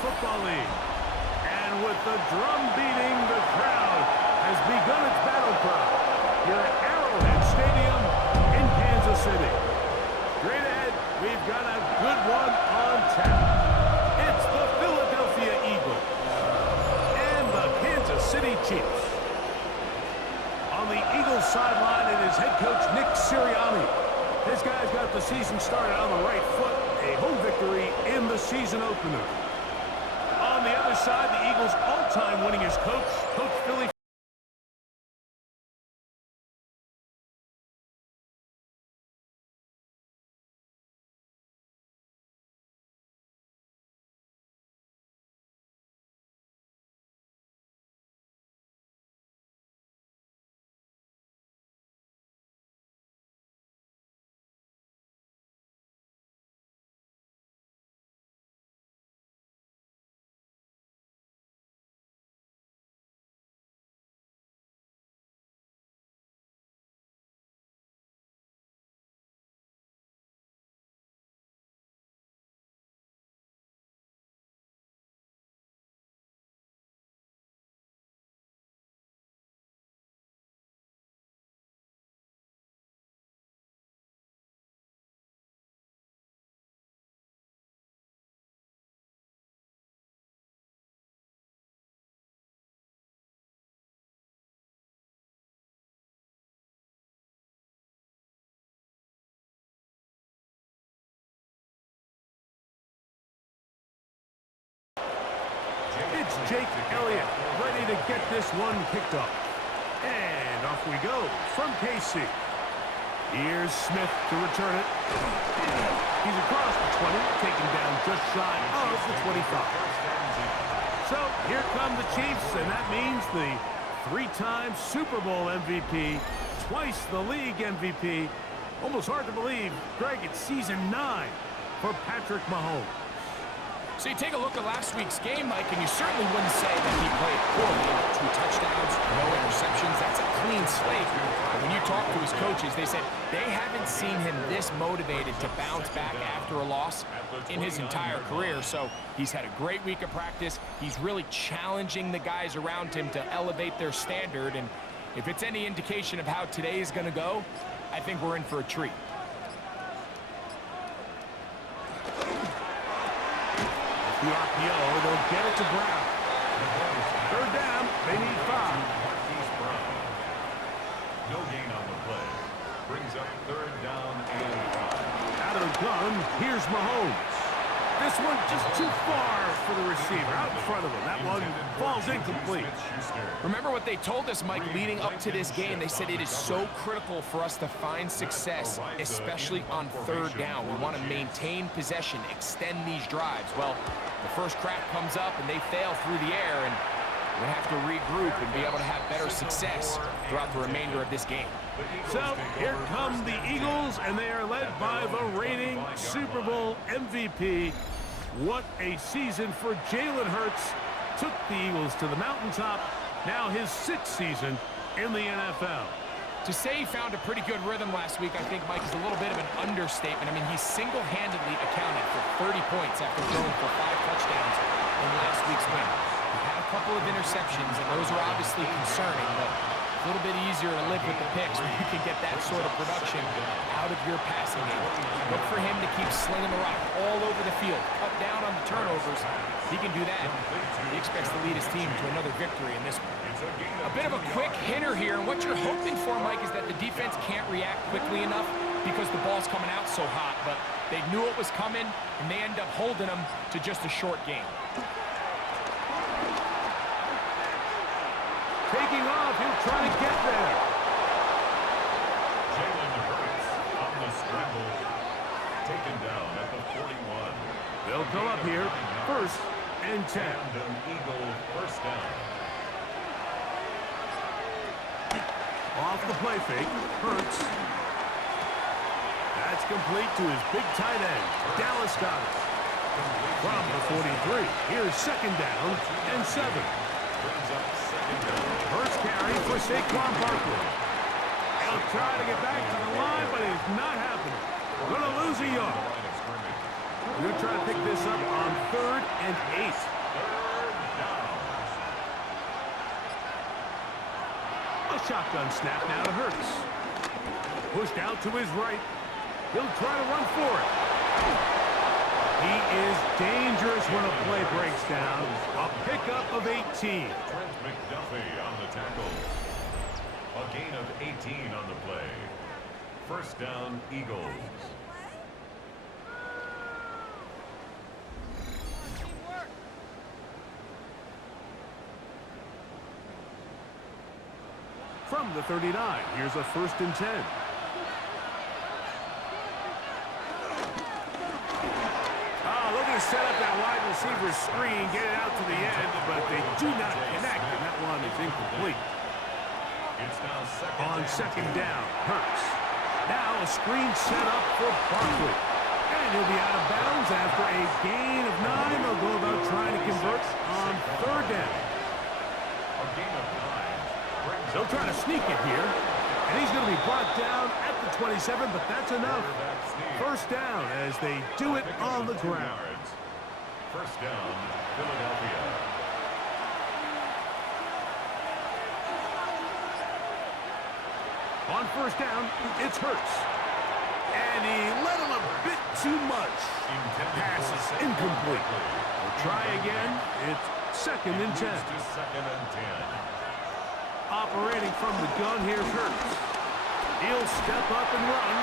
Football League. And with the drum beating, the crowd has begun its battle cry. You're at Arrowhead Stadium in Kansas City. Straight ahead, we've got a good one on tap. It's the Philadelphia Eagles and the Kansas City Chiefs. On the Eagles sideline, it is head coach Nick Sirianni. This guy's got the season started on the right foot. A home victory in the season opener. On the other side, the Eagles' all-time winningest coach, Coach Philly. It's Jake Elliott ready to get this one kicked off. And off we go from KC. Here's Smith to return it. He's across the 20, taken down just shy of the 25. So here come the Chiefs, and that means the three-time Super Bowl MVP, twice the league MVP. Almost hard to believe, Greg, it's season 9 for Patrick Mahomes. So you take a look at last week's game, Mike, and you certainly wouldn't say that he played poorly. 2 touchdowns, no interceptions. That's a clean slate. And when you talk to his coaches, they said they haven't seen him this motivated to bounce back after a loss in his entire career. So he's had a great week of practice. He's really challenging the guys around him to elevate their standard. And if it's any indication of how today is going to go, I think we're in for a treat. The RPO, they'll get it to Brown. Third down, they need 5. No gain on the play. Brings up third down and 5. Out of the gun, here's Mahomes. This one just too far for the receiver, out in front of him. That one falls incomplete. Remember what they told us, Mike, leading up to this game. They said it is so critical for us to find success, especially on third down. We want to maintain possession, extend these drives. Well, the first crack comes up and they fail through the air, and we have to regroup and be able to have better success throughout the remainder of this game. So here come the Eagles, and they are led by the reigning Super Bowl MVP. What a season for Jalen Hurts. Took the Eagles to the mountaintop. Now his 6th season in the NFL. To say he found a pretty good rhythm last week, I think, Mike, is a little bit of an understatement. I mean, he single-handedly accounted for 30 points after throwing for 5 touchdowns in last week's win. He had a couple of interceptions, and those are obviously concerning, but a little bit easier to live with the picks when you can get that sort of production out of your passing game. Look for him to keep slinging the rock all over the field, cut down on the turnovers. He can do that. He expects to lead his team to another victory in this one. A bit of a quick hitter here, and what you're hoping for, Mike, is that the defense can't react quickly enough because the ball's coming out so hot, but they knew it was coming, and they end up holding them to just a short game. Taking off, he'll try to get there. Jalen Hurts on the scramble. Taken down at the 41. They'll come up here, 1st and 10. And an Eagle first down. Off the play fake, Hurts. That's complete to his big tight end, Dallas Goedert. From the 43, here's 2nd down and 7. Brings up 2nd down. First carry for Saquon Barkley. He'll try to get back to the line, but it's not happening. Gonna lose a yard. We're going to try to pick this up on 3rd and 8. Third down. A shotgun snap now to Hurts. Pushed out to his right. He'll try to run for it. He is dangerous when a play breaks down. A pickup of 18. Trent McDuffie on the tackle. A gain of 18 on the play. First down, Eagles. From the 39, here's a 1st and 10. Looking to set up that wide receiver screen, get it out to the end, but they do not connect, and that one is incomplete. It's now On second down, Hurts. Now a screen set up for Barkley. And he'll be out of bounds after a gain of 9. They'll go about trying to convert on 3rd down. A gain of 9. They'll try to sneak it here. And he's going to be brought down at the 27, but that's enough. First down as they do it on the ground. First down, Philadelphia. On first down, it's Hurts. And he let him a bit too much. Pass is incomplete. We'll try again. It's 2nd and 10. Second and 10. Operating from the gun, here's Hurts. He'll step up and run.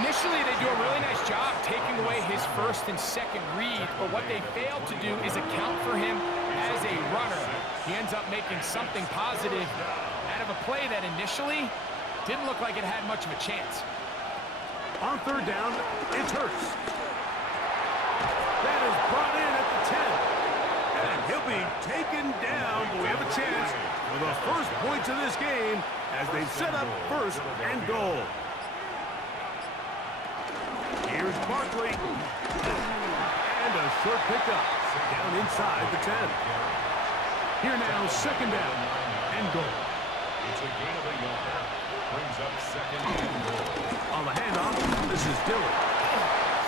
Initially, they do a really nice job taking away his 1st and 2nd read, but what they fail to do is account for him as a runner. He ends up making something positive out of a play that initially didn't look like it had much of a chance. On 3rd down, it's Hurts. That is brought in at the 10. And he'll be taken down, but we have a chance for the first points of this game as they've set up 1st and goal. Here's Barkley. And a short pickup down inside the 10. Here now, 2nd down and goal. It's a gain of a yard. Brings up 2nd and goal. On the handoff, this is Dillon.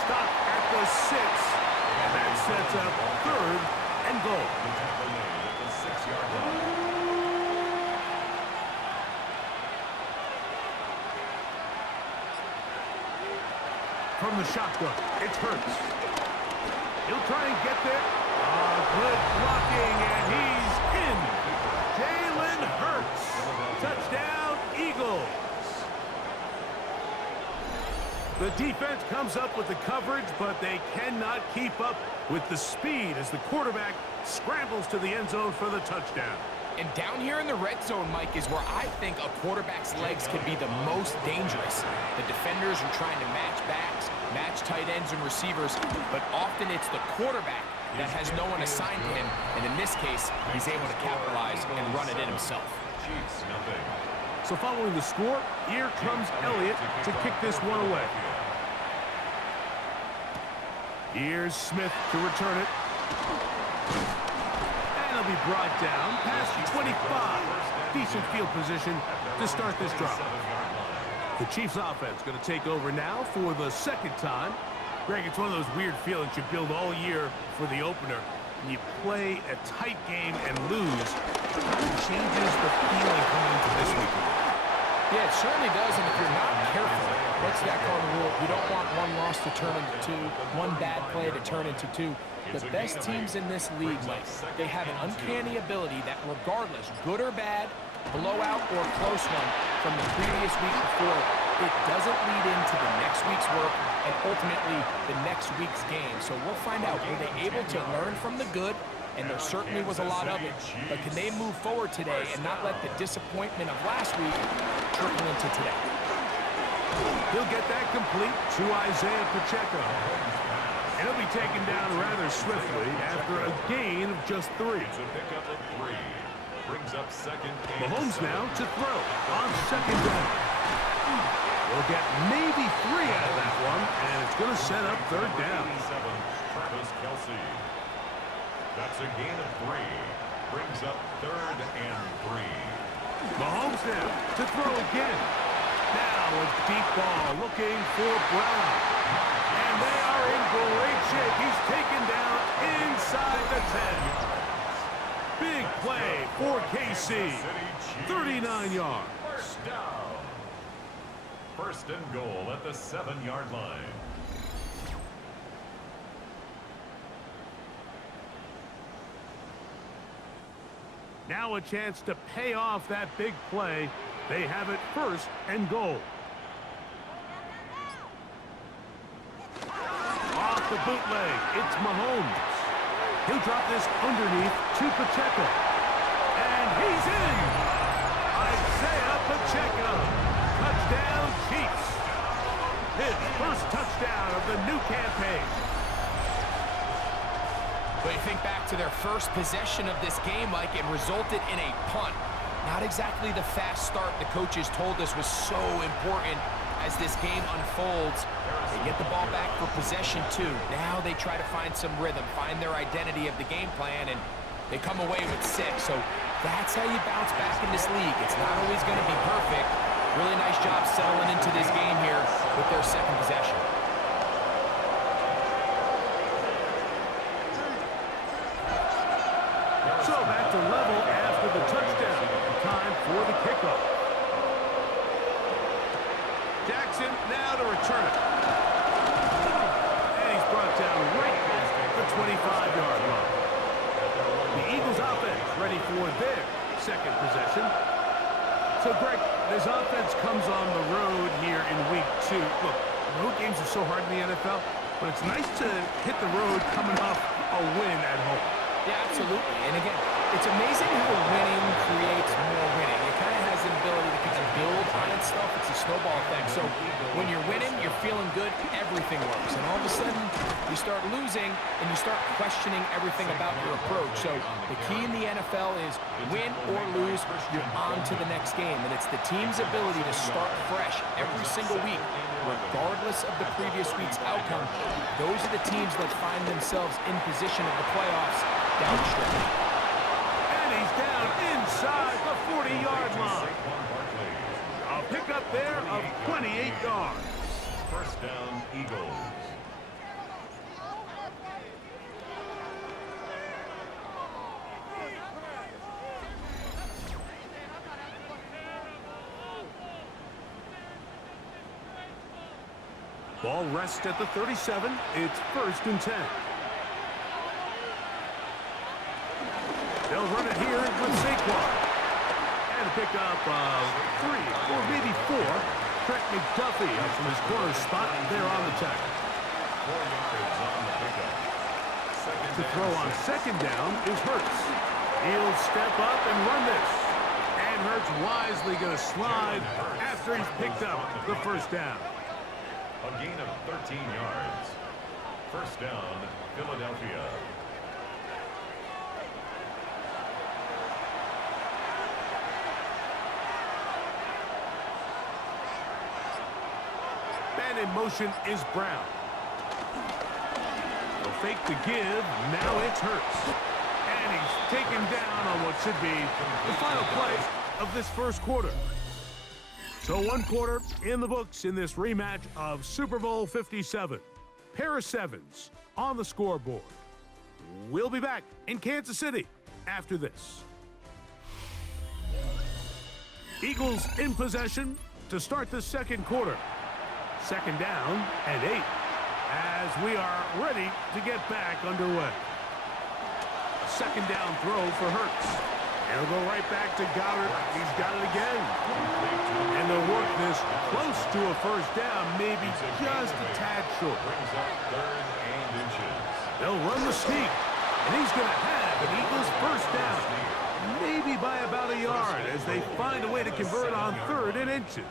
Stop at the 6. And that sets up 3rd and goal. The tackle made at the 6-yard line. From the shotgun, it's Hurts. He'll try and get there. Good blocking, and he's in. Jalen Hurts. Touchdown, Eagles. The defense comes up with the coverage, but they cannot keep up with the speed as the quarterback scrambles to the end zone for the touchdown. And down here in the red zone, Mike, is where I think a quarterback's legs can be the most dangerous. The defenders are trying to match backs, match tight ends and receivers, but often it's the quarterback that has no one assigned to him, and in this case, he's able to capitalize and run it in himself. Chiefs, nothing. So following the score, here comes Elliott to kick this one away. Here's Smith to return it. And he'll be brought down past 25. Decent field position to start this drive. The Chiefs offense going to take over now for the 2nd time. Greg, it's one of those weird feelings you build all year for the opener. And you play a tight game and lose. It changes the feeling coming into this weekend. Yeah, it certainly does, and if you're not careful, what's that called rule? You don't want one loss to turn into 2, one bad play to turn into 2. The best teams in this league, Mike, they have an uncanny ability that regardless, good or bad, blowout or close one from the previous week before, it doesn't lead into the next week's work and ultimately the next week's game. So we'll find out, were they able to learn from the good? And there certainly was a lot of it. But can they move forward today and not let the disappointment of last week trickle into today? He'll get that complete to Isaiah Pacheco. And he'll be taken down rather swiftly after a gain of just 3. It's a pickup of 3. Brings up 2nd and Mahomes 7. now to throw on 2nd down. We'll get maybe 3 out of that one, and it's going to set up 3rd down. Travis Kelce. That's a gain of 3. Brings up 3rd and 3. Mahomes now to throw again. Now a deep ball looking for Brown. And they are in great shape. He's taken down inside the 10. play for KC. 39 yards. First down. First and goal at the 7-yard line. Now a chance to pay off that big play. They have it first and goal. Off the bootleg, it's Mahomes. He'll drop this underneath to Pacheco. And he's in! Isaiah Pacheco. Touchdown, Chiefs. His first touchdown of the new campaign. But you think back to their first possession of this game, Mike, it resulted in a punt. Not exactly the fast start the coaches told us was so important as this game unfolds. They get the ball back for possession two. Now they try to find some rhythm, find their identity of the game plan, and they come away with 6. So that's how you bounce back in this league. It's not always going to be perfect. Really nice job settling into this game here with their second possession. So back to level after the touchdown. Time for the kickoff. Jackson now to return it. And he's brought down right at the 25-yard line. The Eagles offense ready for their second possession. So, Greg, this offense comes on the road here in week 2. Look, road games are so hard in the NFL, but it's nice to hit the road coming off a win at home. Yeah, absolutely. And again, it's amazing how winning creates more winning. It kind of has an ability to kind of build on itself. It's a snowball effect. So when you're winning, you're feeling good, everything works. And all of a sudden, you start losing, and you start questioning everything about your approach. So the key in the NFL is win or lose, you're on to the next game. And it's the team's ability to start fresh every single week, regardless of the previous week's outcome. Those are the teams that find themselves in position of the playoffs down the stretch. And he's down inside the 40-yard line. A pickup there of 28 yards. First down, Eagles. Ball rests at the 37. It's first and 10. They'll run it here with Saquon. And a pickup of 3 or maybe 4. Trent McDuffie up from his corner spot there on the tackle. 4 yards on the pickup. To throw on second down is Hurts. He'll step up and run this. And Hurts wisely going to slide after he's picked up the first down. A gain of 13 yards. First down, Philadelphia. And in motion is Brown. They'll fake the give. Now it's Hurts. And he's taken down on what should be the final play of this first quarter. So 1 quarter in the books in this rematch of Super Bowl 57. Pair of 7s on the scoreboard. We'll be back in Kansas City after this. Eagles in possession to start the second quarter. Second down and 8 as we are ready to get back underway. A second down throw for Hurts. And he'll go right back to Goddard. He's got it again. And they'll work this close to a first down, maybe just a tad short. Brings up 3rd and inches. They'll run the sneak. And he's going to have an Eagles first down. Maybe by about a yard as they find a way to convert on 3rd and inches.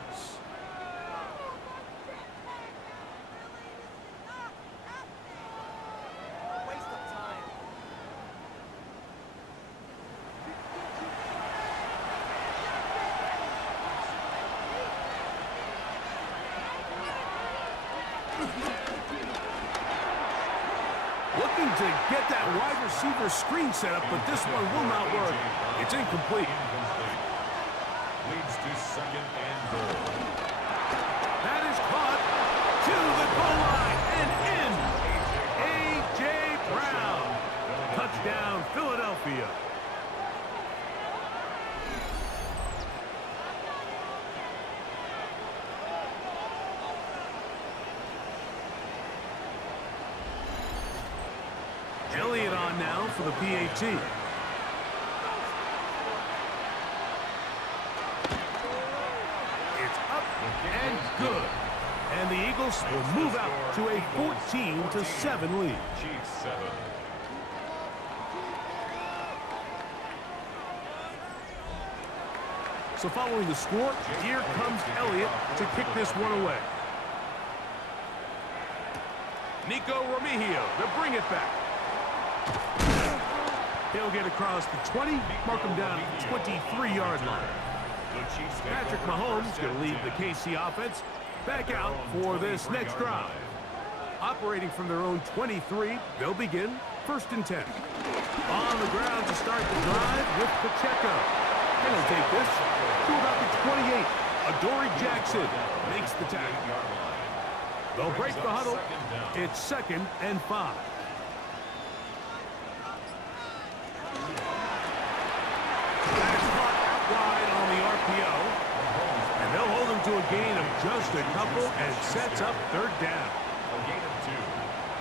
Looking to get that wide receiver screen set up, but this one will not work. It's incomplete. Leads to 2nd and goal. That is caught to the goal line and in. A.J. Brown. Touchdown, Philadelphia. Elliott on now for the PAT. It's up and good. And the Eagles will move out to a 14-7 lead. Chiefs 7. So following the score, here comes Elliott to kick this one away. Nico Remigio to bring it back. He'll get across the 20, mark him down at the 23-yard line. Patrick Mahomes going to lead the KC offense back out for this next drive. Operating from their own 23, they'll begin 1st and 10. On the ground to start the drive with Pacheco. And he'll take this to about the 28. Adoree Jackson makes the tackle. They'll break the huddle. It's 2nd and 5. That's caught out wide on the RPO. And they'll hold him to a gain of just a couple and sets up 3rd down. A gain of 2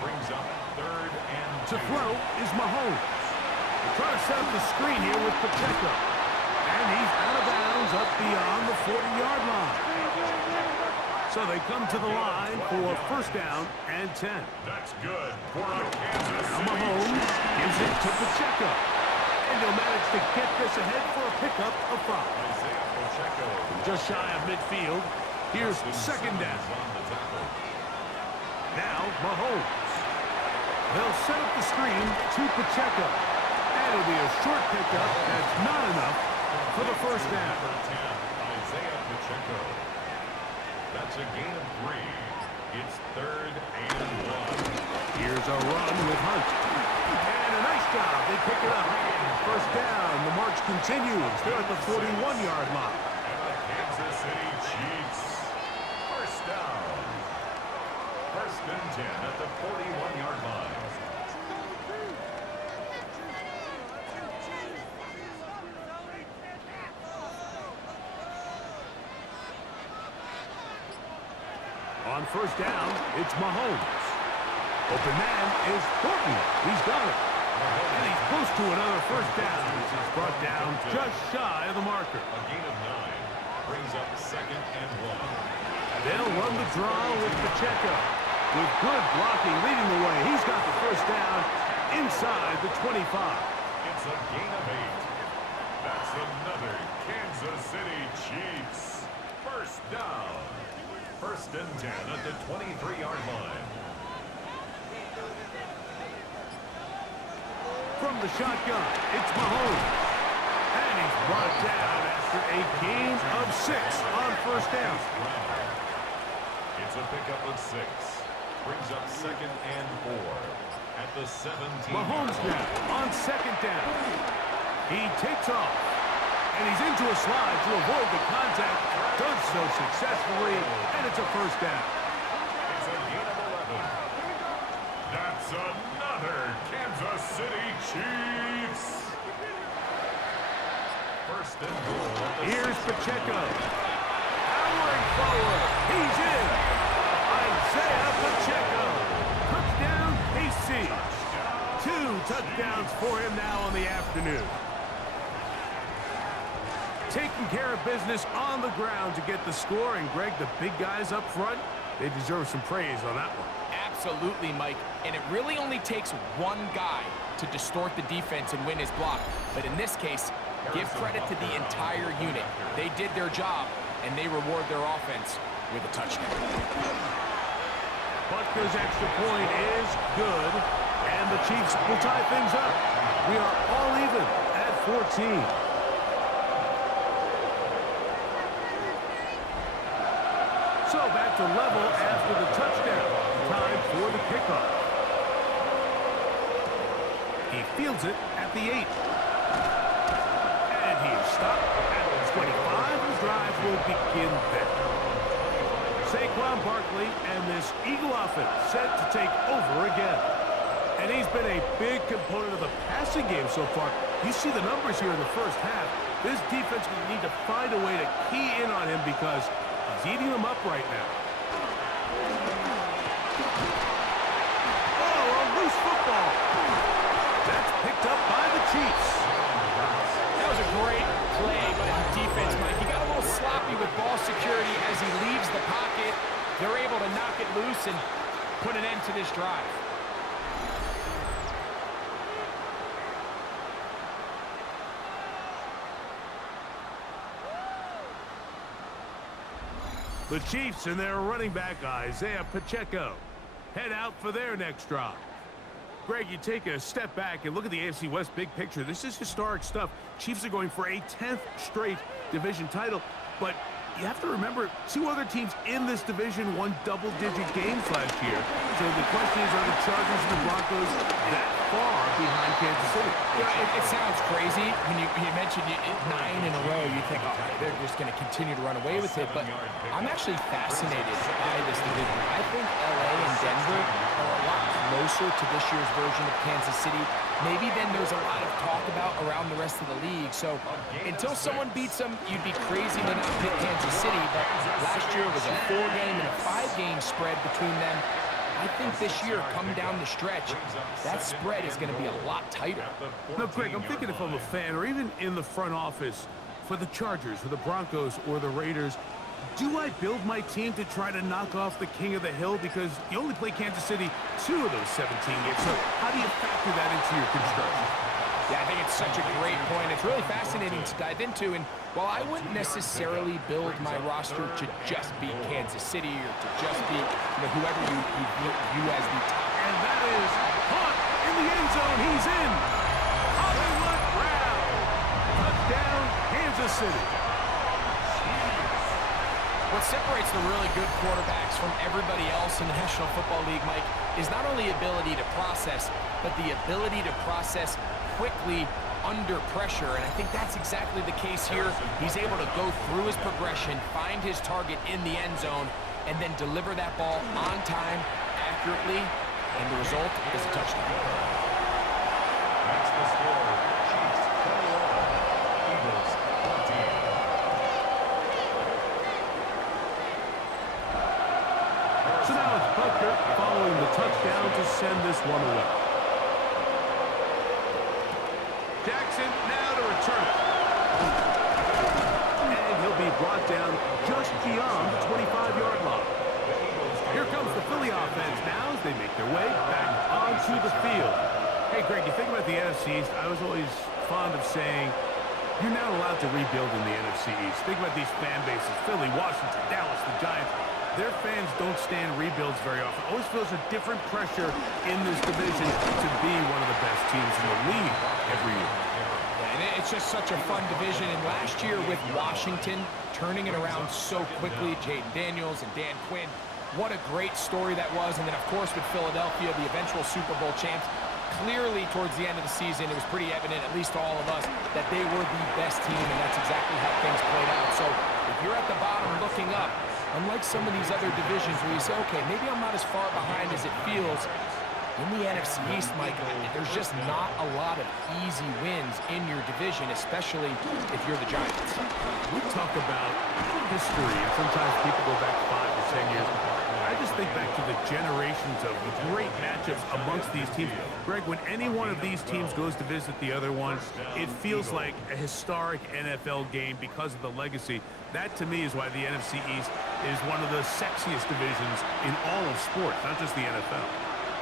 brings up 3rd and 2. To throw is Mahomes. They're trying to set up the screen here with Pacheco. And he's out of bounds up beyond the 40-yard line. So they come to the line for 1st down and 10. That's good for a Kansas City. Now Mahomes gives it to Pacheco. And he'll manage to get this ahead for a pickup of 5. Isaiah Pacheco. Just shy of midfield. Here's 2nd down. Now Mahomes. They'll set up the screen to Pacheco. And it'll be a short pickup that's not enough for the 1st down. Isaiah Pacheco. That's a gain of 3. It's 3rd and 1. Here's a run with Hunt. And a nice job. They pick it up. 1st down. The march continues. They're at the 41-yard line. And the Kansas City Chiefs. 1st down. 1st and 10 at the 41-yard line. On 1st down, it's Mahomes. Open man is Thornton. He's got it. And he's close to another 1st down. This is brought down just shy of the marker. A gain of 9 brings up 2nd and 1. They'll run the draw with Pacheco. With good blocking leading the way, he's got the 1st down inside the 25. It's a gain of 8. That's another Kansas City Chiefs. 1st down. 1st and 10 at the 23-yard line. From the shotgun, it's Mahomes. And he's brought down after a gain of 6 on 1st down. It's a pickup of 6. Brings up 2nd and 4 at the 17. Mahomes now on 2nd down. He takes off. And he's into a slide to avoid the contact. Does so successfully. And it's a 1st down. It's a gain of 11. That's another Kansas City Chiefs. 1st and goal. Here's Pacheco. Powering forward. He's in. Isaiah Pacheco. Touchdown, KC. 2 touchdowns for him now on the afternoon. Taking care of business on the ground to get the score. And, Greg, the big guys up front, they deserve some praise on that one. Absolutely, Mike. And it really only takes one guy to distort the defense and win his block. But in this case, give credit to the entire unit. They did their job, and they reward their offense with a touchdown. Butker's extra point is good, and the Chiefs will tie things up. We are all even at 14. So back to level after the touchdown. Time for the kickoff. He fields it at the 8. And he is stopped at the 25. The drive will begin there. Saquon Barkley and this Eagle offense set to take over again. And he's been a big component of the passing game so far. You see the numbers here in the 1st half. This defense will need to find a way to key in on him because he's eating them up right now. Oh, a loose football. put an end to this drive. The Chiefs and their running back, Isaiah Pacheco, head out for their next drive. Greg, you take a step back and look at the AFC West big picture. This is historic stuff. Chiefs are going for a 10th straight division title, but you have to remember, two other teams in this division won double-digit games last year. So the question is, are the Chargers and the Broncos that far behind Kansas City? Yeah, it sounds crazy. When you mentioned 9 in a row, you think, oh, they're just going to continue to run away with it. But I'm actually fascinated by this division. I think LA and Denver are a lot closer to this year's version of Kansas City. Maybe then there's a lot of talk about around the rest of the league. So until someone beats them, you'd be crazy to not pick Kansas City. But last year was a 4-game and a 5-game spread between them. I think this year, come down the stretch, that spread is going to be a lot tighter. No, Greg, I'm thinking if I'm a fan or even in the front office for the Chargers, for the Broncos, or the Raiders, do I build my team to try to knock off the king of the hill? Because you only play Kansas City 2 of those 17 games. So how do you factor that into your construction? Yeah, I think it's such a great point. It's really fascinating to dive into. And while I wouldn't necessarily build my roster to just beat Kansas City or to just beat whoever you view as the top. And that is caught in the end zone. He's in. Hollywood Brown. Touchdown, Kansas City. What separates the really good quarterbacks from everybody else in the National Football League, Mike, is not only ability to process, but the ability to process quickly under pressure. And I think that's exactly the case here. He's able to go through his progression, find his target in the end zone, and then deliver that ball on time, accurately, and the result is a touchdown. That's the score. Chiefs 21, Eagles 20. So now it's Butker following the touchdown to send this one away. Jackson now to return it. And he'll be brought down just beyond the 25-yard line. Here comes the Philly offense now as they make their way back onto the field. Hey, Greg, you think about the NFC East, I was always fond of saying, you're not allowed to rebuild in the NFC East. Think about these fan bases, Philly, Washington, Dallas, the Giants. Their fans don't stand rebuilds very often. Always feels a different pressure in this division to be one of the best teams in the league every year. And it's just such a fun division. And last year with Washington turning it around so quickly, Jaden Daniels and Dan Quinn, what a great story that was. And then, of course, with Philadelphia, the eventual Super Bowl champs, clearly towards the end of the season, it was pretty evident, at least to all of us, that they were the best team, and that's exactly how things played out. So if you're at the bottom looking up, unlike some of these other divisions where you say, okay, maybe I'm not as far behind as it feels, in the NFC East, Mike, there's just not a lot of easy wins in your division, especially if you're the Giants. We talk about history, and sometimes people go back 5 or 10 years. I just think back to the generations of great matchups amongst these teams. Greg, when any one of these teams goes to visit the other one, it feels like a historic NFL game because of the legacy. That, to me, is why the NFC East is one of the sexiest divisions in all of sports, not just the NFL.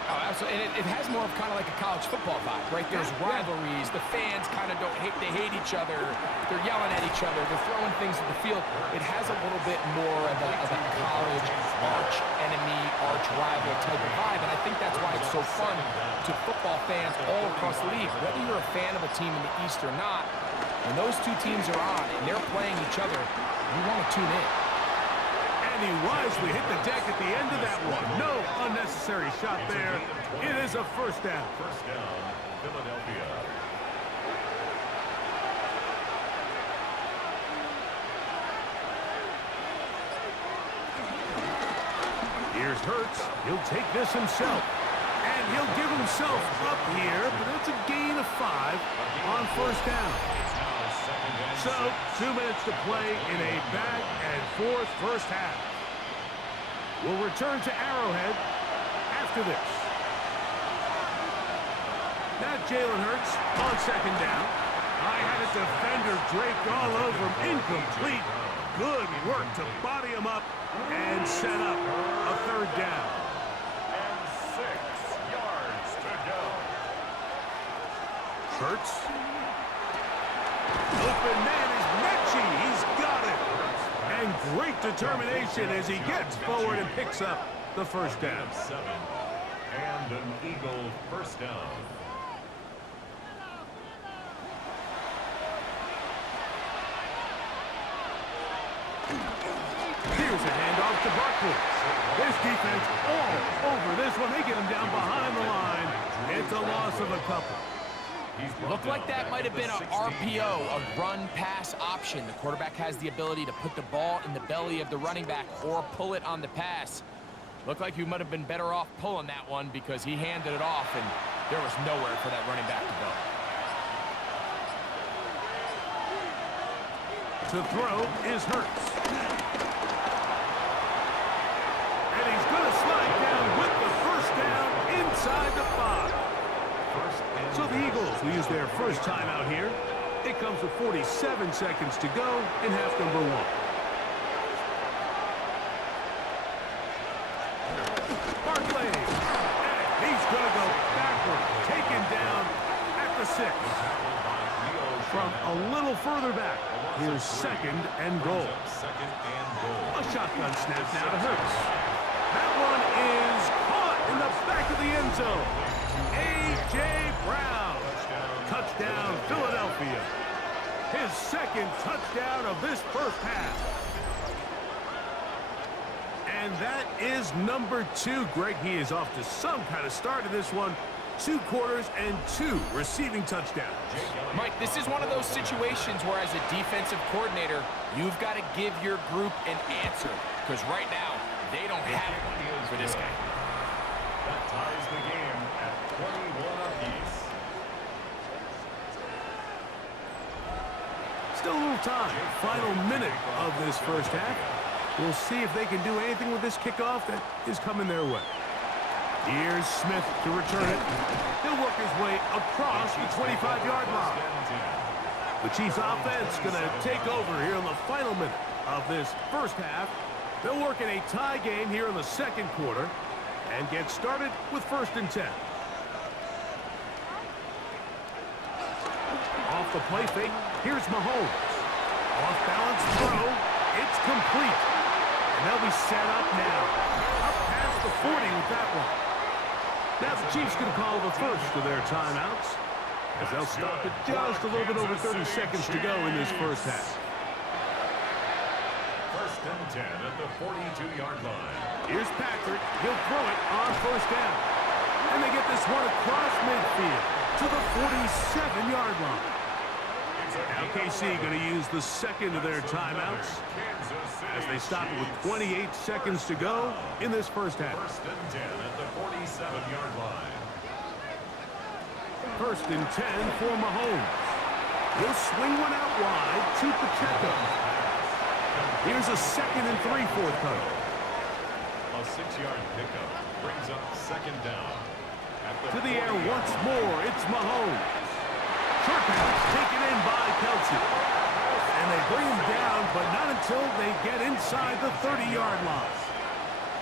Oh, absolutely. And it has more of kind of like a college football vibe, right? There's rivalries. The fans kind of they hate each other. They're yelling at each other. They're throwing things at the field. It has a little bit more of a college arch enemy, arch rival type of vibe. And I think that's why it's so fun to football fans all across the league. Whether you're a fan of a team in the East or not, when those two teams are on and they're playing each other, you want to tune in. And he wisely hit the deck at the end of that one. No unnecessary shot there. It is a first down. First down, Philadelphia. Here's Hurts. He'll take this himself. And he'll give himself up here, but it's a gain of 5 on first down. So, 2 minutes to play in a back-and-forth first half. We'll return to Arrowhead after this. Now Jalen Hurts on second down. I had a defender draped all over him. Incomplete. Good work to body him up and set up a third down. Hurts. Open man is Mechie. He's got it. And great determination as he gets forward and picks up the first down. And an Eagle first down. Here's a handoff to Barkley. This defense all over this one. They get him down behind the line. It's a loss of a couple. Looked like that might have been an RPO, a run-pass option. The quarterback has the ability to put the ball in the belly of the running back or pull it on the pass. Looked like you might have been better off pulling that one because he handed it off, and there was nowhere for that running back to go. To throw is Hurts. And he's going to slide down with the first down inside the 5. So the Eagles will use their first timeout here. It comes with 47 seconds to go in half number 1. Barkley. And he's going to go backward. Taken down at the 6. From a little further back, here's second and goal. A shotgun snap now to Hurts. That one is caught in the back of the end zone. A.J. Brown. Touchdown, Philadelphia. His second touchdown of this first half. And that is number 2. Greg, he is off to some kind of start in this one. 2 quarters and 2 receiving touchdowns. Mike, this is one of those situations where as a defensive coordinator, you've got to give your group an answer. Because right now, they don't have one for this guy. That ties the game at 21 apiece. Still a little time. Final minute of this first half. We'll see if they can do anything with this kickoff that is coming their way. Here's Smith to return it. He'll work his way across the 25-yard line. The Chiefs offense going to take over here in the final minute of this first half. They'll work in a tie game here in the second quarter and get started with 1st and 10. Off the play fake, here's Mahomes. Off balance throw, it's complete. And they'll be set up now. Up past the 40 with that one. Now the Chiefs going to call the first of their timeouts as they'll stop it just a little bit over 30 seconds to go in this first half. 1st and 10 at the 42-yard line. Here's Patrick. He'll throw it on 1st down. And they get this one across midfield to the 47-yard line. Now KC going to use the second of their timeouts as they stop it with 28 seconds to go in this first half. 1st and 10 at the 47-yard line. 1st and 10 for Mahomes. He'll swing one out wide to Pacheco. Here's a 2nd and 3 forthcoming. A 6-yard pickup brings up 2nd down. To the air once more, it's Mahomes. Short pass taken in by Kelsey. And they bring him down, but not until they get inside the 30-yard line.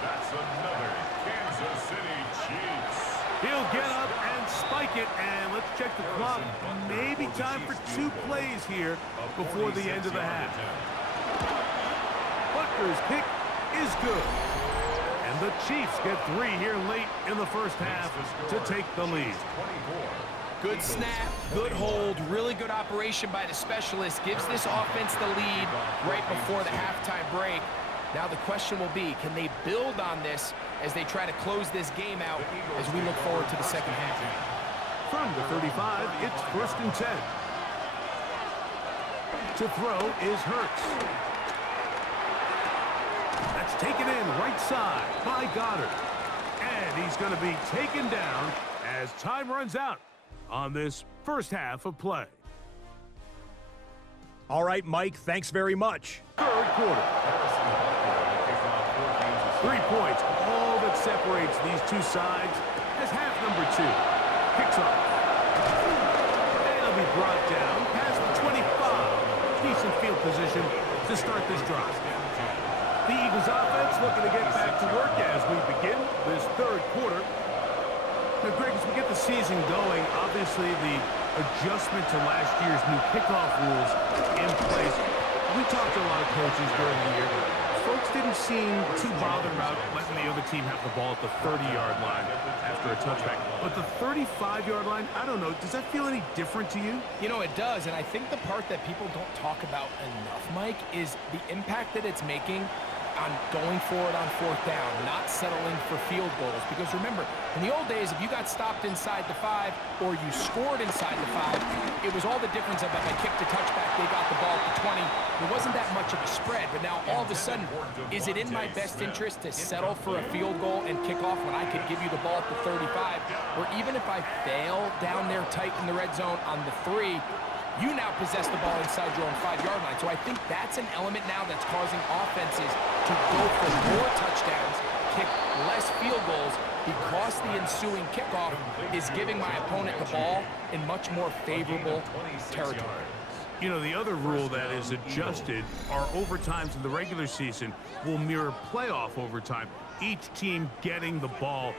That's another Kansas City Chiefs. He'll get up and spike it, and let's check the clock. Maybe time for 2 plays here before the end of the half. Butker's kick is good. And the Chiefs get 3 here late in the first half to take the lead. Good snap, good hold, really good operation by the specialist. Gives this offense the lead right before the halftime break. Now the question will be, can they build on this as they try to close this game out as we look forward to the second half? From the 35, it's 1st and 10. To throw is Hurts. That's taken in right side by Goddard. And he's going to be taken down as time runs out on this first half of play. All right, Mike, thanks very much. 3rd quarter. 3 points, all that separates these two sides as half number 2 kicks off. And it'll be brought down past the 25. Decent field position to start this drive. The Eagles offense looking to get back to work as we begin this 3rd quarter. Now, Greg, as we get the season going, obviously the adjustment to last year's new kickoff rules in place. We talked to a lot of coaches during the year. Folks didn't seem too bothered about letting the other team have the ball at the 30-yard line after a touchback. But the 35-yard line, I don't know, does that feel any different to you? You know, it does, and I think the part that people don't talk about enough, Mike, is the impact that it's making on going for it on fourth down, not settling for field goals. Because remember, in the old days, if you got stopped inside the 5 or you scored inside the 5, it was all the difference of if I kicked a touchback, they got the ball at the 20. There wasn't that much of a spread, but now all of a sudden, is it in my best interest to settle for a field goal and kick off when I could give you the ball at the 35? Or even if I fail down there tight in the red zone on the 3, you now possess the ball inside your own 5-yard line. So I think that's an element now that's causing offenses to go for more touchdowns, kick less field goals, because the ensuing kickoff is giving my opponent the ball in much more favorable territory. You know, the other rule that is adjusted are overtimes in the regular season will mirror playoff overtime, each team getting the ball.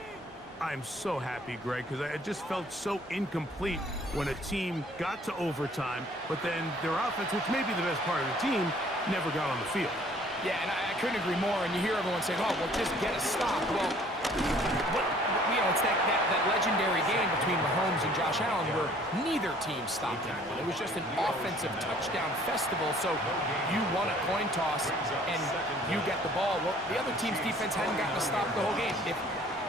I'm so happy, Greg, because I just felt so incomplete when a team got to overtime, but then their offense, which may be the best part of the team, never got on the field. Yeah, and I couldn't agree more, and you hear everyone saying, oh, well, just get a stop. Well, it's that legendary game between Mahomes and Josh Allen where neither team stopped anyone. It was just an offensive touchdown festival, so you won a coin toss, and you get the ball. Well, the other team's defense hadn't gotten a stop the whole game.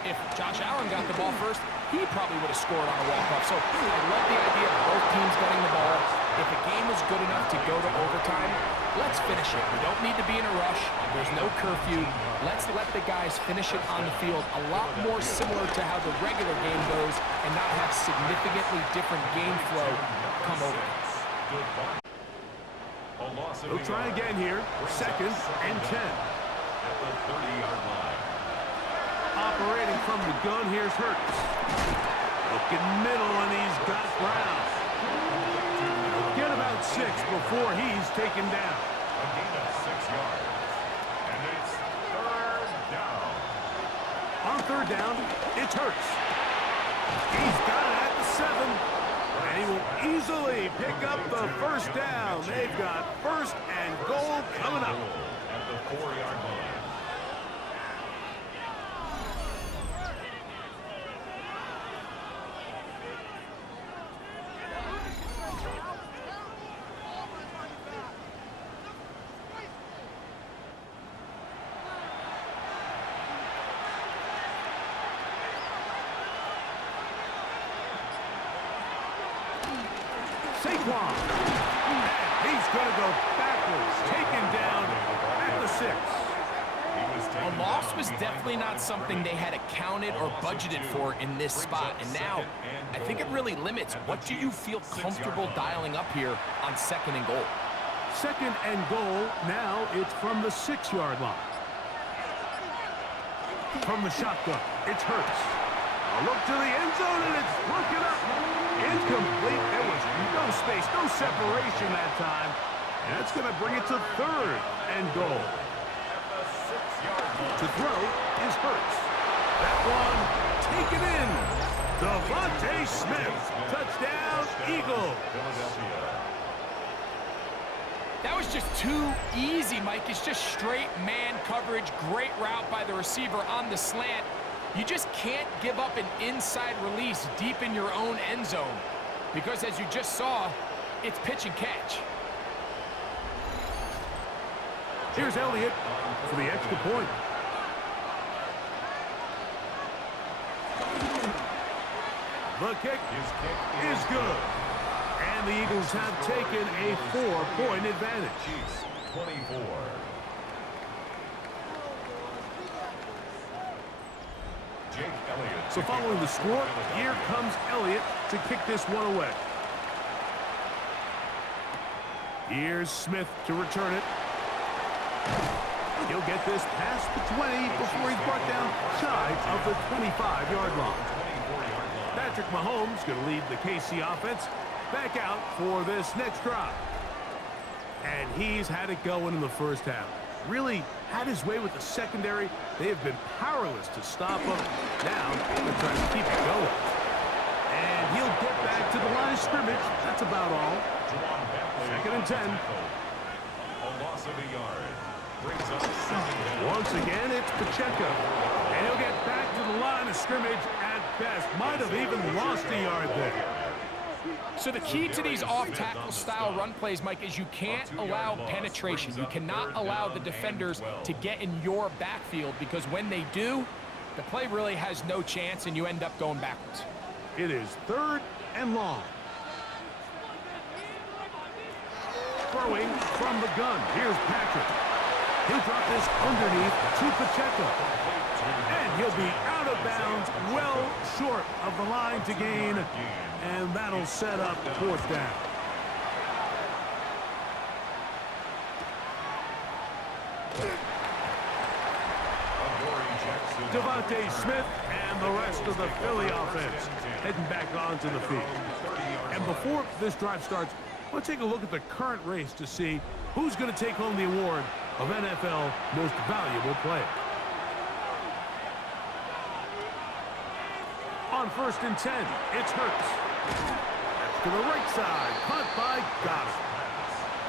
If Josh Allen got the ball first, he probably would have scored on a walk-off. So I love the idea of both teams getting the ball. If a game is good enough to go to overtime, let's finish it. We don't need to be in a rush. There's no curfew. Let's let the guys finish it on the field. A lot more similar to how the regular game goes and not have significantly different game flow come over. They'll try again here. 2nd and 10. At the 30-yard line. Operating from the gun, here's Hurts. Looking middle, and he's got Brown. He'll get about 6 before he's taken down. A gain of 6 yards. And it's 3rd down. On 3rd down, it's Hurts. He's got it at the 7. And he will easily pick up the 1st down. They've got 1st and goal coming up. At the 4-yard line. Saquon. He's going to go backwards. Taken down at the 6. A loss was definitely not something they had accounted or budgeted for in this spot. And now, I think it really limits what do you feel comfortable dialing up here on 2nd and goal. 2nd and goal. Now it's from the 6-yard line. From the shotgun, it's Hurts. A look to the end zone, and it's broken up. Incomplete. There was no space, no separation that time. And that's going to bring it to 3rd and goal. To throw is Hurts. That one taken in. Devontae Smith. Touchdown, Eagles. That was just too easy, Mike. It's just straight man coverage. Great route by the receiver on the slant. You just can't give up an inside release deep in your own end zone. Because as you just saw, it's pitch and catch. Here's Elliott for the extra point. The kick is good. And the Eagles have taken a 4-point advantage. Chiefs 24. Jake Elliott. So following the score, here comes Elliott to kick this one away. Here's Smith to return it. He'll get this past the 20 before he's brought down shy of the 25-yard line. Patrick Mahomes going to lead the KC offense back out for this next drive. And he's had it going in the first half. Really had his way with the secondary. They have been powerless to stop him. Now they're trying to keep it going. And he'll get back to the line of scrimmage 10. A loss of a yard. Brings up second down. Once again, it's Pacheco. And he'll get back to the line of scrimmage at best. Might have even lost a yard there. So the key to these off-tackle style run plays, Mike, is you can't allow penetration. You cannot allow the defenders to get in your backfield, because when they do, the play really has no chance and you end up going backwards. It is 3rd and long. Throwing from the gun. Here's Patrick. He'll drop this underneath to Pacheco. And he'll be out of bounds, well short of the line to gain. And that'll set up 4th down. Devontae Smith and the rest of the Philly offense heading back onto the field. And before this drive starts, let's take a look at the current race to see who's going to take home the award of NFL Most Valuable Player. On 1st and 10, it's Hurts. That's to the right side, caught by Goddard.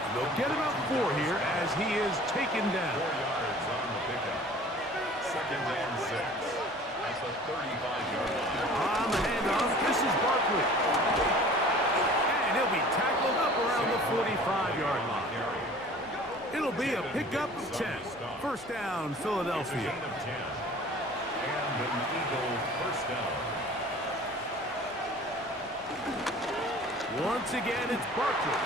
And they'll get about 4 here as he is taken down. 4 yards on the pickup. 2nd and 6 at the 35-yard line. On the handoff, this is Barkley. And he'll be tackled up around the 45-yard line. It'll be a pickup of 10. 1st down, Philadelphia. And an Eagle 1st down. Once again, it's Barkley.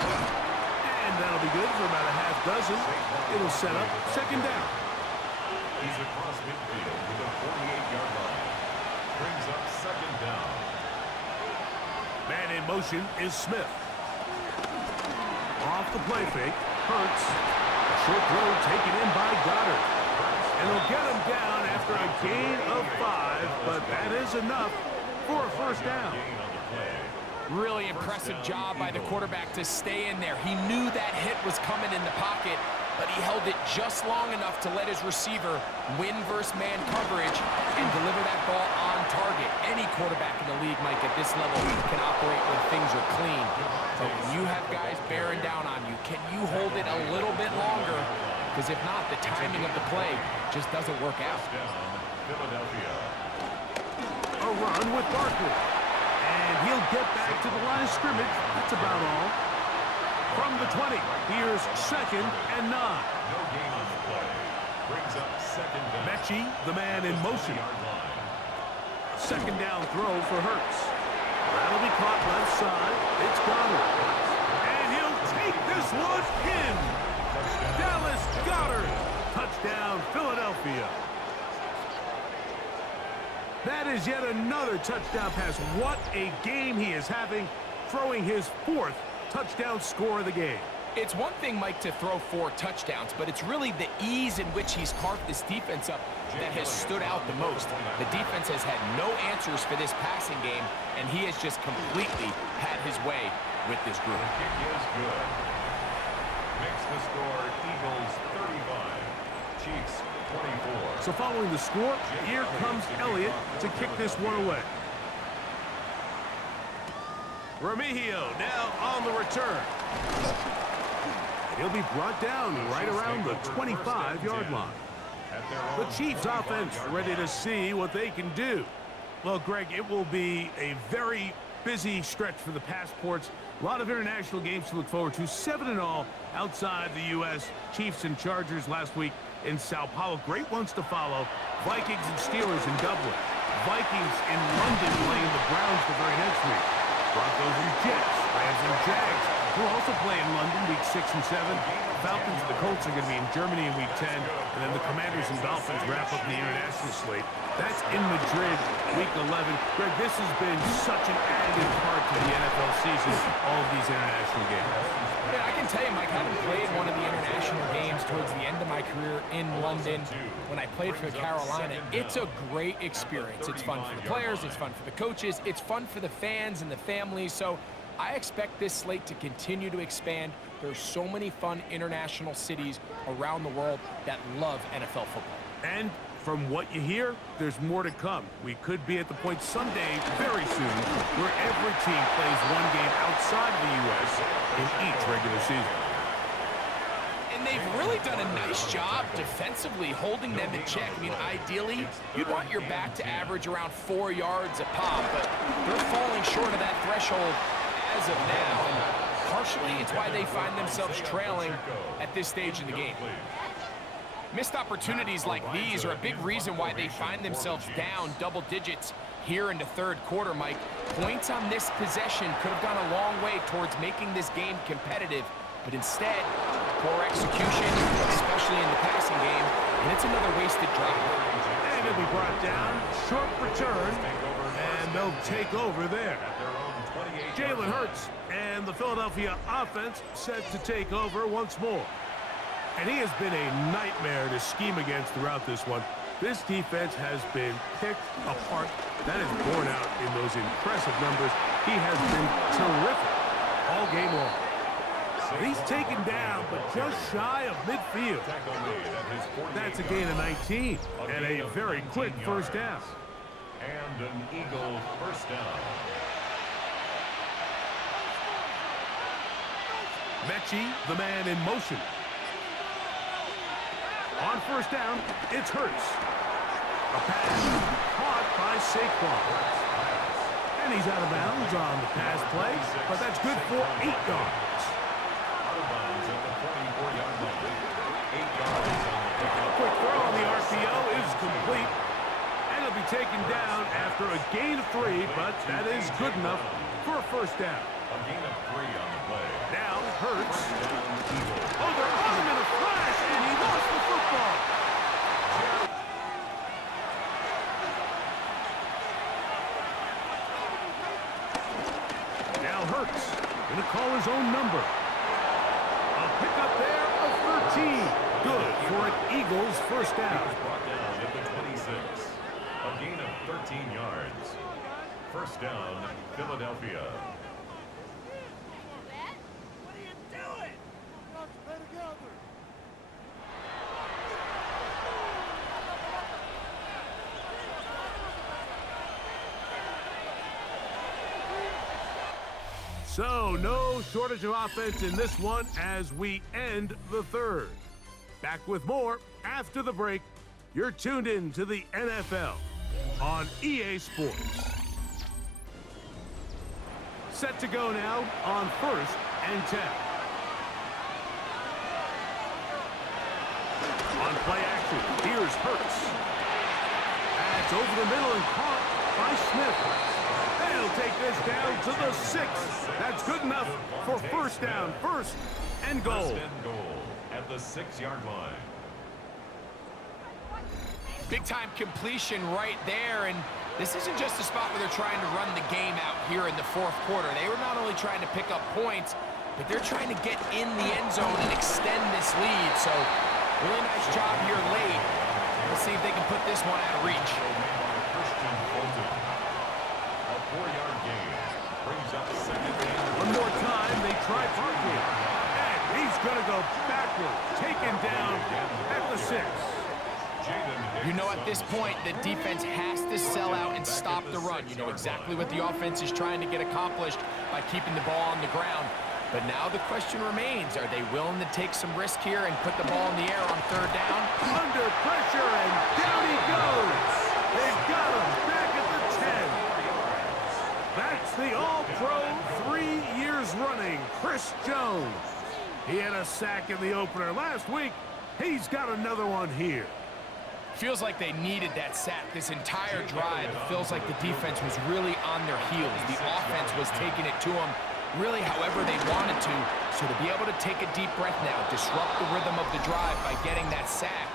And that'll be good for about a half dozen. It'll set up 2nd down. He's across midfield with a 48-yard line. Brings up 2nd down. Man in motion is Smith. Off the play fake, Hurts. A short throw taken in by Goddard. And they'll get him down after a gain of 5, but that is enough for a 1st down. Gain on the play. Really impressive job by the quarterback to stay in there. He knew that hit was coming in the pocket, but he held it just long enough to let his receiver win versus man coverage and deliver that ball on target. Any quarterback in the league, Mike, at this level can operate when things are clean. But when you have guys bearing down on you, can you hold it a little bit longer? Because if not, the timing of the play just doesn't work out. Philadelphia. A run with Barkley. And he'll get back to the line of scrimmage. That's about all. From the 20, here's 2nd and 9. No gain on the play. Brings up 2nd down. Mechie, the man in motion. 2nd down throw for Hurts. That'll be caught left side. It's Goddard. And he'll take this one in. Dallas Goddard. Touchdown, Philadelphia. That is yet another touchdown pass. What a game he is having, throwing his 4th touchdown score of the game. It's one thing, Mike, to throw 4 touchdowns, but it's really the ease in which he's carved this defense up that has stood out the most. The defense has had no answers for this passing game, and he has just completely had his way with this group. The kick is good. Makes the score Eagles 35, Chiefs 24. So following the score, here comes Elliott to kick this one away. Remigio now on the return. He'll be brought down right around the 25-yard line. The Chiefs offense ready to see what they can do. Well, Greg, it will be a very busy stretch for the Passports. A lot of international games to look forward to. 7 in all outside the U.S. Chiefs and Chargers last week in Sao Paulo. Great ones to follow. Vikings and Steelers in Dublin. Vikings in London playing the Browns the very next week. Broncos and Jets. Rams and Jags will also play in London week 6 and 7. Falcons and the Colts are going to be in Germany in week 10. And then the Commanders and Dolphins wrap up the international slate. That's in Madrid week 11. Greg, this has been such an added part to the NFL season, all of these international games. Yeah, I can tell you, Mike, having played one of the international games towards the end of my career in London when I played for Carolina, it's a great experience. It's fun for the players, it's fun for the coaches, it's fun for the fans and the families. So I expect this slate to continue to expand. There's so many fun international cities around the world that love NFL football. And from what you hear, there's more to come. We could be at the point someday, very soon, where every team plays one game outside of the U.S. in each regular season. And they've really done a nice job defensively holding them in check. I mean, ideally, you'd want your back to average around 4 yards a pop, but they're falling short of that threshold as of now. And partially, it's why they find themselves trailing at this stage in the game. Missed opportunities like these are a big reason why they find themselves down double digits here in the third quarter, Mike. Points on this possession could have gone a long way towards making this game competitive, but instead, poor execution, especially in the passing game, and it's another wasted drive. And it'll be brought down, short return, and they'll take over there. Jalen Hurts and the Philadelphia offense set to take over once more. And he has been a nightmare to scheme against throughout this one. This defense has been picked apart. That is borne out in those impressive numbers. He has been terrific all game long. He's taken down, but just shy of midfield. That's a gain of 19 and a very quick first down. And an Eagle first down. Mechie, the man in motion. On first down, it's Hurts. A pass caught by Saquon. And he's out of bounds on the pass play, but that's good for 8 yards. Out of bounds at the 44-yard line. 8 yards on the A quick throw on the RPO is complete. And it'll be taken down after a gain of 3, but that is good enough for a first down. A gain of 3 on the play. Now Hurts. Eagle. Oh, they're on him in a flash, and he lost the football. Now Hurts going to call his own number. A pickup there of 13. Good for an Eagles first down. Brought down at the 26. A gain of 13 yards. First down, Philadelphia. So, no shortage of offense in this one as we end the third. Back with more after the break. You're tuned in to the NFL on EA Sports. Set to go now on first and 10. On play action, here's Hurts. That's over the middle and caught by Smith. They'll take this down to the 6. That's good enough for first down, first and goal. First and goal at the 6-yard line. Big-time completion right there, and this isn't just a spot where they're trying to run the game out here in the fourth quarter. They were not only trying to pick up points, but they're trying to get in the end zone and extend this lead. So, really nice job here late. Let's see if they can put this one out of reach. A 4-yard gain brings up second down. One more time, they try Barkley. And he's going to go backwards, taken down at the 6. You know, at this point, the defense has to sell out and stop the run. You know exactly what the offense is trying to get accomplished by keeping the ball on the ground. But now the question remains, are they willing to take some risk here and put the ball in the air on third down? Under pressure, and down he goes. They've got him back at the 10. That's the All-Pro 3 years running, Chris Jones. He had a sack in the opener last week. He's got another one here. Feels like they needed that sack this entire drive. It feels like the defense was really on their heels. The offense was taking it to them really however they wanted to. So to be able to take a deep breath now, disrupt the rhythm of the drive by getting that sack,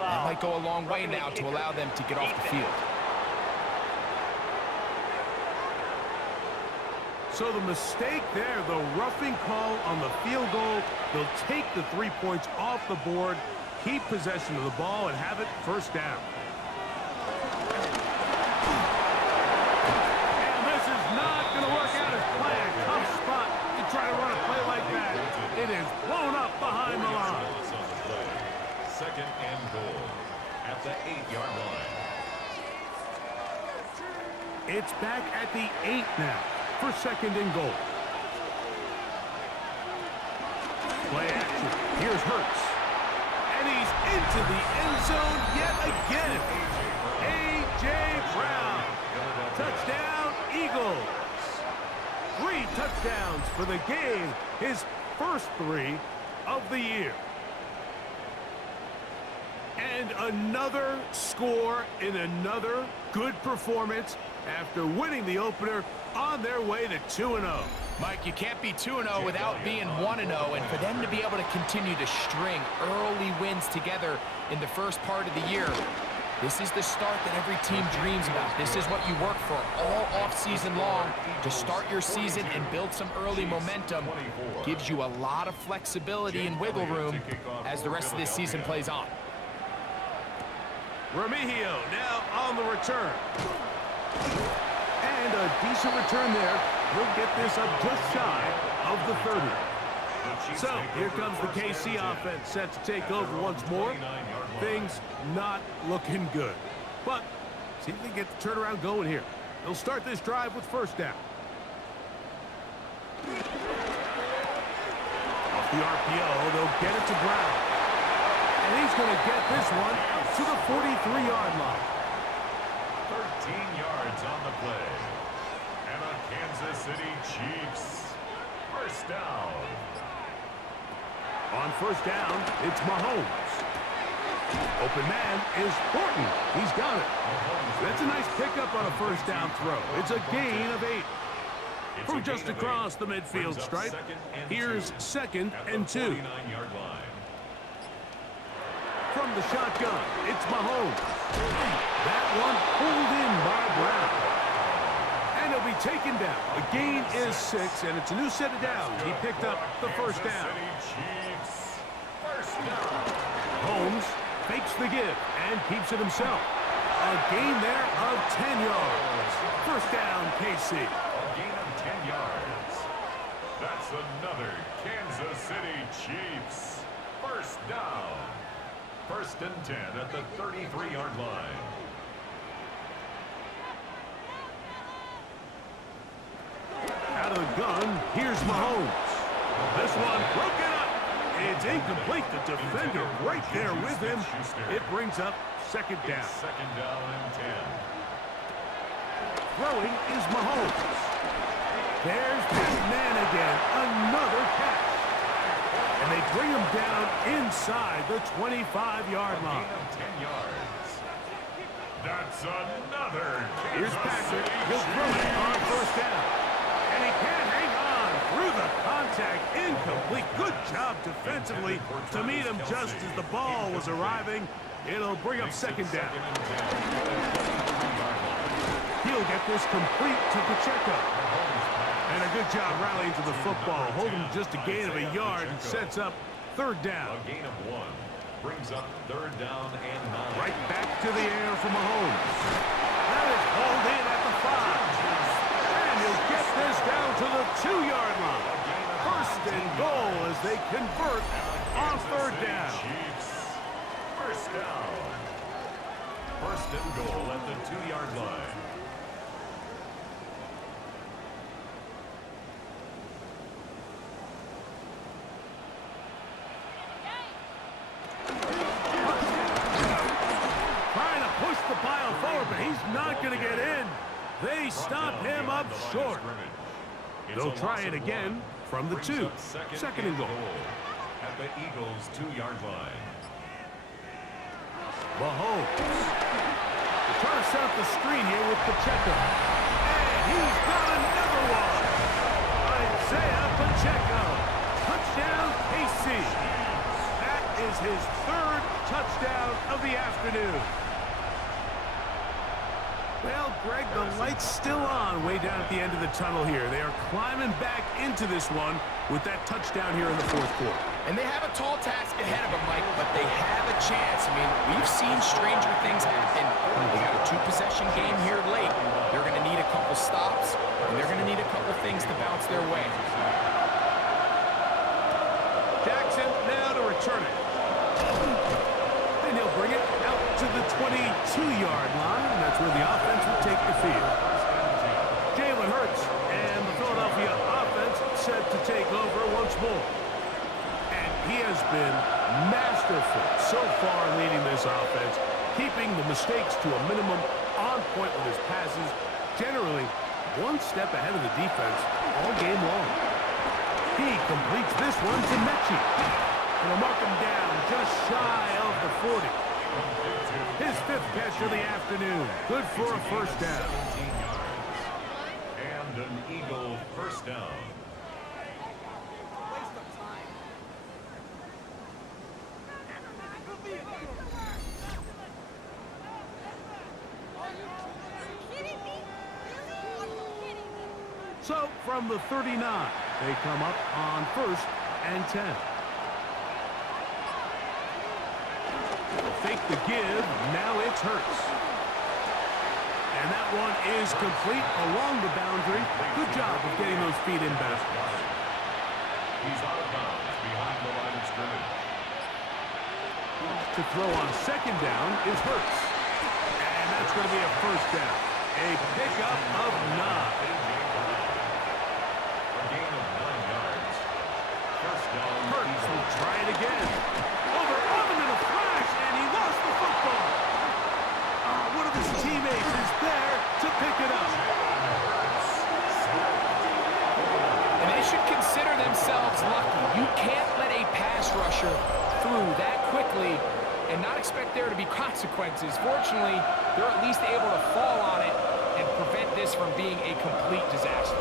that might go a long way now to allow them to get off the field. So the mistake there, the roughing call on the field goal, they'll take the 3 points off the board, keep possession of the ball, and have it first down. And this is not going to work out as planned. Tough spot to try to run a play like that. It is blown up behind the line. Second and goal at the 8-yard line. It's back at the 8 now for second and goal. Play action. Here's Hurts. And he's into the end zone yet again. A.J. Brown. Touchdown, Eagles. 3 touchdowns for the game. His first 3 of the year. And another score in another good performance after winning the opener on their way to 2-0. Mike, you can't be 2-0 without being 1-0, and for them to be able to continue to string early wins together in the first part of the year, this is the start that every team dreams about. This is what you work for all offseason long to start your season and build some early momentum. Gives you a lot of flexibility and wiggle room as the rest of this season plays on. Remigio now on the return. And a decent return there. He'll get this up just shy of the 30. So here comes the KC offense set to take over once more. Things not looking good. But see if they get the turnaround going here. They'll start this drive with first down. Off the RPO, they'll get it to Brown. And he's going to get this one to the 43-yard line. 13 yards on the play. And a Kansas City Chiefs first down. On first down, it's Mahomes. Open man is Horton. He's got it. That's a nice pickup on a first down throw. It's a gain of 8. From just across the midfield stripe, here's 2nd and 2. From the shotgun, it's Mahomes. That one pulled in by Brown. And he'll be taken down. The gain is 6, and it's a new set of downs. He picked up the first down. Holmes fakes the give and keeps it himself. A gain there of 10 yards. First down, KC. A gain of 10 yards. That's another Kansas City Chiefs first down. First and 10 at the 33-yard line. Out of the gun, here's Mahomes. This one broken up. It's incomplete. The defender right there with him. It brings up second down. Second down and 10. Throwing is Mahomes. There's that man again. Another catch. And they bring him down inside the 25-yard line. A gain of 10 yards. That's another Here's Patrick. He'll throw it on first down. And he can't hang on through the contact. Incomplete. Good job defensively to meet him just as the ball was arriving. It'll bring up second down. He'll get this complete to Pacheco. And a good job rallying to the football. Holding just a gain of a yard and sets up third down. A gain of 1 brings up third down and 9. Right back to the air for Mahomes. That is hauled in at the 5. And he'll get this down to the 2-yard line. First and goal as they convert on third down. First down. First and goal at the 2-yard line. Trying to push the pile forward, but he's not going to get in. They stop him up short. They'll try it again from the 2. Second and goal. At the Eagles' 2-yard line. Mahomes. They're trying to set up the screen here with Pacheco. And he's got another one. Isaiah Pacheco. Touchdown, KC. That is his 3rd touchdown of the afternoon. Well, Greg, the light's still on way down at the end of the tunnel here. They are climbing back into this one with that touchdown here in the 4th quarter. And they have a tall task ahead of them, Mike, but they have a chance. I mean, we've seen stranger things happen. They got a 2-possession game here late. They're going to need a couple stops, and they're going to need a couple things to bounce their way. Jackson now to return it. And he'll bring it out to the 22-yard line, and that's where the offense will take the field. Jalen Hurts and the Philadelphia offense set to take over once more. And He has been masterful so far leading this offense, keeping the mistakes to a minimum, on point with his passes, generally one step ahead of the defense all game long. He completes this one to Mechie. And he'll mark him down just shy of the 40. His 5th catch of the afternoon. Good for a first down. And an Eagle first down. So, from the 39, they come up on 1st and 10. They'll fake the give. Now it's Hurts. And that one is complete along the boundary. Good job of getting those feet in bounds. He's out of bounds behind the line of scrimmage. To throw on 2nd down is Hurts. And that's going to be a first down. A pickup of 9. Hurts will try it again. Over in a flash, and he lost the football. One of his teammates is there to pick it up. And they should consider themselves lucky. You can't let a pass rusher through that quickly and not expect there to be consequences. Fortunately, they're at least able to fall on it and prevent this from being a complete disaster.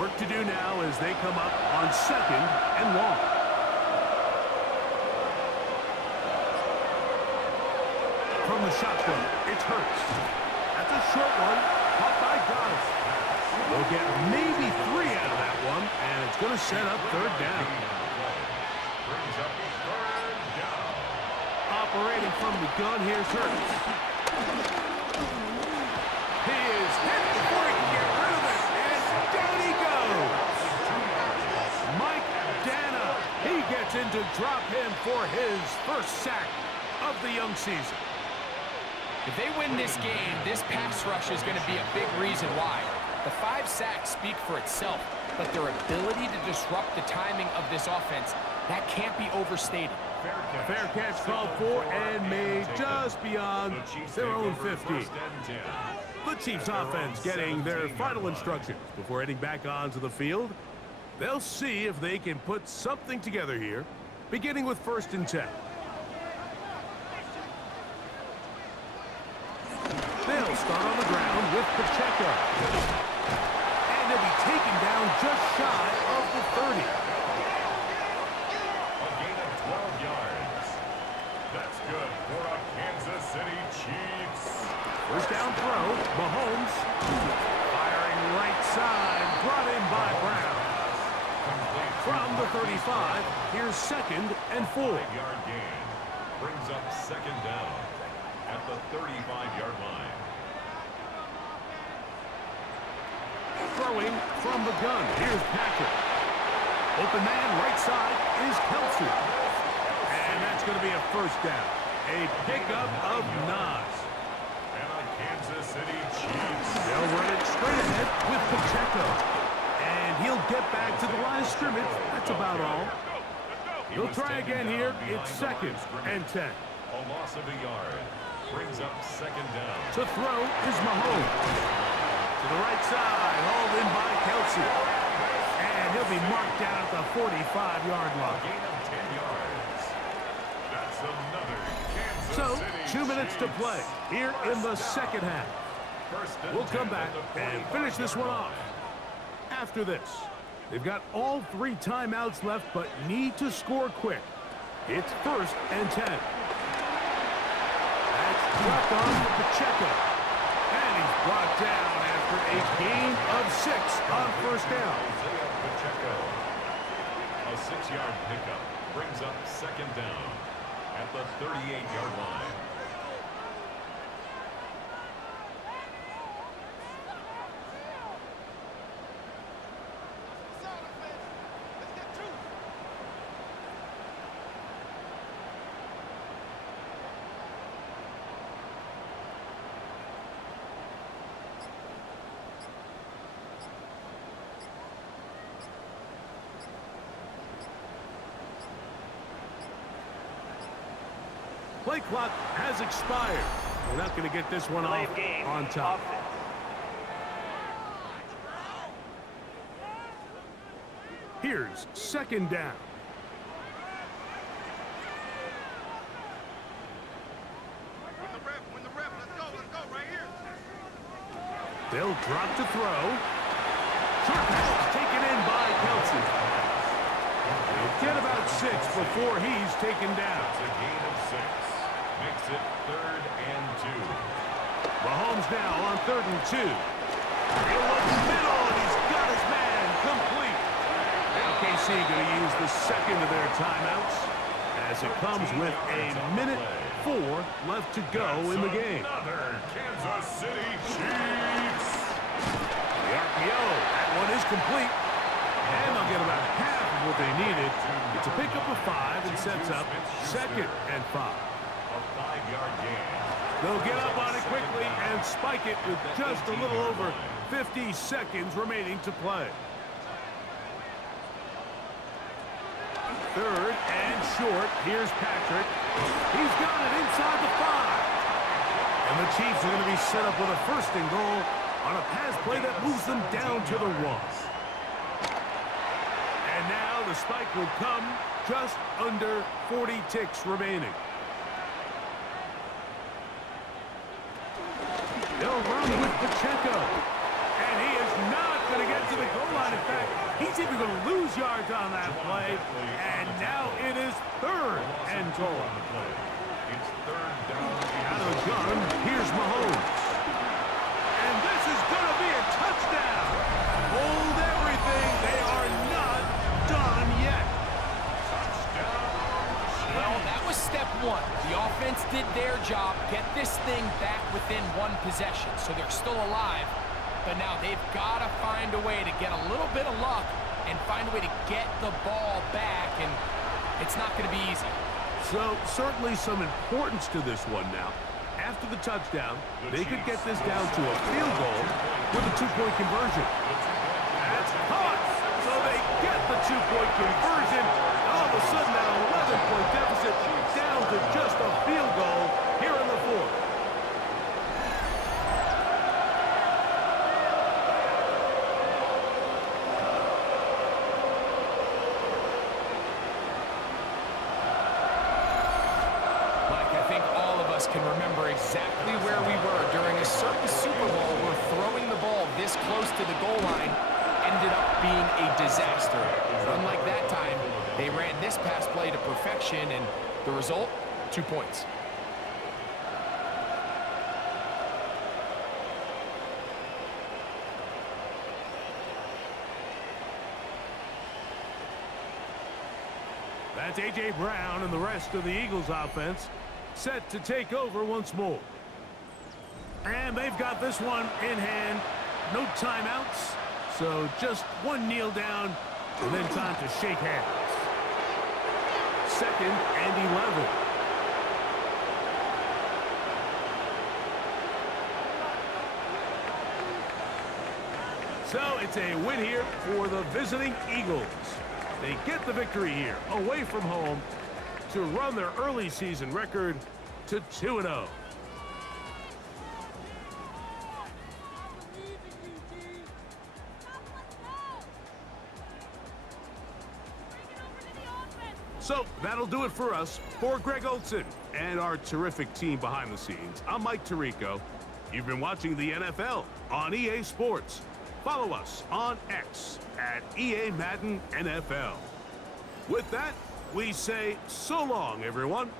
Work to do now as they come up on 2nd and long. From the shotgun, it's Hurts. That's a short one, caught by Goddard. They'll get maybe 3 out of that one, and it's going to set up 3rd down. Operating from the gun, here's Hurts. He is hit before he can get rid of it, and down he goes. MADDEN, he gets in to drop him for his 1st sack of the young season. If they win this game, this pass rush is going to be a big reason why. The 5 sacks speak for itself, but their ability to disrupt the timing of this offense, that can't be overstated. Fair catch called for and made just beyond their own 50. The Chiefs offense getting their final instructions before heading back onto the field. They'll see if they can put something together here, beginning with 1st and 10. They'll start on the ground with Pacheco. And they'll be taken down just shy of the 30. A gain of 12 yards. That's good for a Kansas City Chiefs. 1st down throw, Mahomes. Firing right side, brought in by Brown. From the 35, here's 2nd and 4. 5-yard gain brings up 2nd down at the 35-yard line. Throwing from the gun, here's Patrick. Open man, right side, is Kelsey. And that's going to be a 1st down. A pickup of 9. And a Kansas City Chiefs. They'll run it straight ahead with Pacheco. And he'll get back to the line of scrimmage. That's about all. They'll try again here. It's 2nd and 10. A loss of a yard brings up 2nd down. To throw is Mahomes. To the right side, hauled in by Kelsey. And he'll be marked down at the 45-yard line. Gain of 10 yards. That's another Kansas So, City 2 minutes to Chiefs. play here in the 2nd half. We'll come back and finish this one off after this. They've got all 3 timeouts left, but need to score quick. It's 1st and 10. That's dropped on to Pacheco. And he's brought down after a gain of 6 on 1st down. Pacheco. A 6-yard pickup brings up 2nd down at the 38-yard line. play clock has expired. We're not going to get this one off on top. Here's second down. They'll drop to throw. Short pass taken in by Kelsey. He'll get about 6 before he's taken down. It's a gain of 6. Makes it 3rd and 2. Mahomes now on 3rd and 2. He'll look middle, and he's got his man complete. KC going to use the second of their timeouts as it comes with a minute 4 left to go in the game. Another Kansas City Chiefs. The RPO, that one is complete. And they'll get about half of what they needed. It's a pickup of 5 and sets up 2nd and 5. A 5-yard gain. They'll get up on it quickly and spike it with just a little over 50 seconds remaining to play. 3rd and short. Here's Patrick. He's got it inside the 5. And the Chiefs are going to be set up with a 1st and goal on a pass play that moves them down to the 1. And now the spike will come just under 40 ticks remaining. They'll run with Pacheco. And he is not going to get to the goal line. In fact, he's even going to lose yards on that play. And now it is 3rd and goal. It's 3rd down. Out of the gun, here's Mahomes. And this is going to be a touchdown. Hold everything. They are not done yet. Well, that was step 1. The offense did their job, get this thing back within 1 possession. So they're still alive. But now they've got to find a way to get a little bit of luck and find a way to get the ball back, and it's not going to be easy. So certainly some importance to this one now. After the touchdown, they could get this down to a field goal with a 2-point conversion. That's caught! So they get the 2-point conversion. All of a sudden, that 11-point deficit down to just a field goal here in the 4th. Can remember exactly where we were during a certain Super Bowl where throwing the ball this close to the goal line ended up being a disaster. But unlike that time, they ran this pass play to perfection, and the result, 2 points. That's A.J. Brown and the rest of the Eagles offense set to take over once more. And they've got this one in hand. No timeouts, so just 1 kneel down and then time to shake hands. 2nd and 11. So it's a win here for the visiting Eagles. They get the victory here away from home to run their early season record to 2-0. So that'll do it for us. For Greg Olson and our terrific team behind the scenes, I'm Mike Tirico. You've been watching the NFL on EA Sports. Follow us on X at EA Madden NFL. With that, we say so long, everyone.